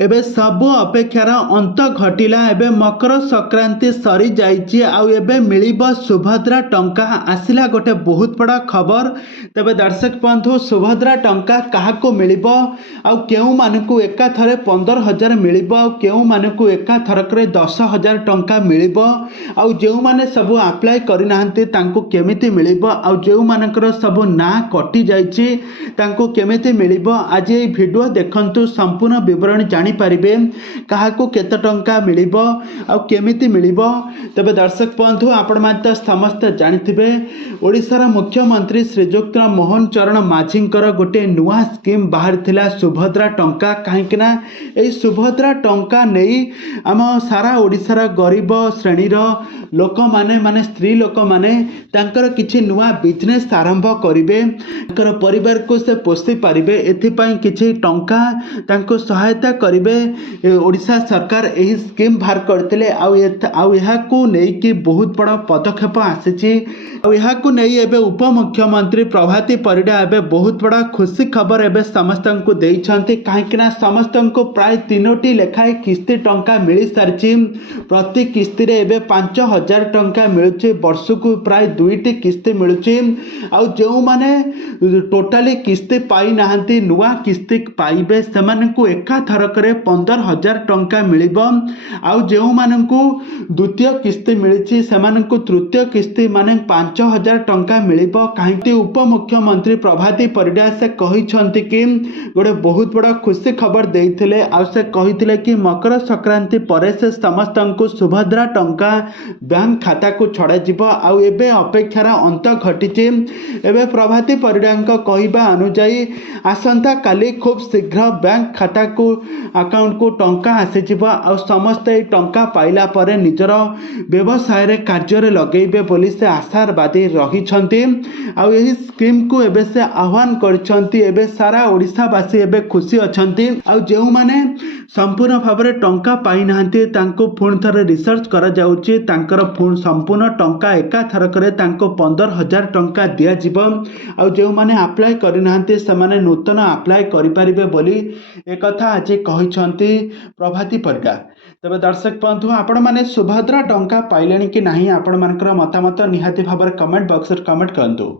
एबे सबु अपेक्षार अंत घटिला। एबे मकर संक्रांति सरी जाइए आउ एबे मिलिबो सुभद्रा टंका आसिला गोटे बहुत बड़ा खबर। तबे दर्शक बंधु सुभद्रा टंका काहाको मिलिबो आउ केउ मानकु एका थरे 15,000 मिलिबो आउ केउ मानकु एका थरकरे 10,000 टंका मिलिबो आउ जेउ माने सबु अप्लाई करि नाहंती तांको केमिति मिलिबो आउ जेउ मानकर सबु ना कटि जाइछि तांको केमिति मिलिबो। आज ए वीडियो देखंतु संपूर्ण विवरण जानि पारिबे काहाको केते टंका मिलिबो आ केमिति मिलिबो। तबे दर्शक बंधु आपण माने समस्त जानिथिबे ओडिशार मुख्यमंत्री श्रीजुक्त मोहन चरण माझींकर गोटे नुआ स्कीम बाहर थिला सुभद्रा टंका। काहेकिना ए सुभद्रा टंका नेई आम सारा ओडिशार गरीब श्रेणीर लोक माने स्त्री लोक माने तांकर किछि नुआ बिजनेस आरंभ करिवे, तांकर परिवार को से पोषि पारिबे। एथिपाई किछि टंका तांको सहायता करिवे। ओडिशा सरकार एही स्कीम बाहर करथिले आउ एहाकू नेकी बहुत बड़ा पदक्षेप आसीछि। आउ एहाकू नेई एबे उप मुख्यमंत्री प्रभाती परिडा एबे बहुत बड़ा खुशी खबर एबे समस्तंकु देइछन्ति। काहेकिना समस्तंकु प्राय 3टी लेखाए किस्ती टंका मिली सारिछि। प्रति किस्ती रे एबे 5,000 टंका मिलुछि, वर्षकु प्राय 2टी किस्ती मिलुछि। आउ जेउ माने टोटाली किस्ती पाई नाहंती नुआ किस्ती पाइबे सेमानकु एका थरकरे 15,000 टंका मिलिबो। आउ जेउ मानकु द्वितीय किस्ती मिलिछि सेमानकु तृतीय किस्ती माने 5,000 टंका मिलिबो। काहेकि उप मुख्यमंत्री प्रभाती परिडा से कहिछन्ति कि गोटे बहुत बड़ा खुशी खबर देइथिले। आउ से कहिथिले कि मकर संक्रांति परे से समस्तंकु सुभद्रा टंका बैंक खाता को छड़ा जिवो। आउ एबे अपेक्षार अंत घटिछि। एबे प्रभाती परिडांक कहिबा अनुसार आसंता काली खूब शीघ्र बैंक खाता को अकाउंट को टंका आसी जिवो आ समस्त टंका पाइला परे निजर व्यवसाय रे कार्य रे लगेइबे बोली से आशावादी रहिछन्ति। आउ एही स्कीम को एबे से आह्वान करछन्ति। एबे सारा ओडिशावासी एबे खुशी अछन्ति। आउ जेउ माने संपूर्ण भाव में टंका पाई नाहंती तांको पुणी थरे रिसर्च करा जाउछि। तांकर संपूर्ण टंका एका थरकरे तांको 15,000 टंका दिया जिवो। आउ जेउ माने अप्लाई करि नाहंती समाने नूतन अप्लाई करि पारिबे बोली एक कथा आज कहिछन्ति प्रभाती परिडा। तबे दर्शक बंधु आपण माने सुभद्रा टंका पाइलेनी कि नाही आपण मानकर मतामत निहाती भाव कमेंट बॉक्स रे कमेंट करंतु।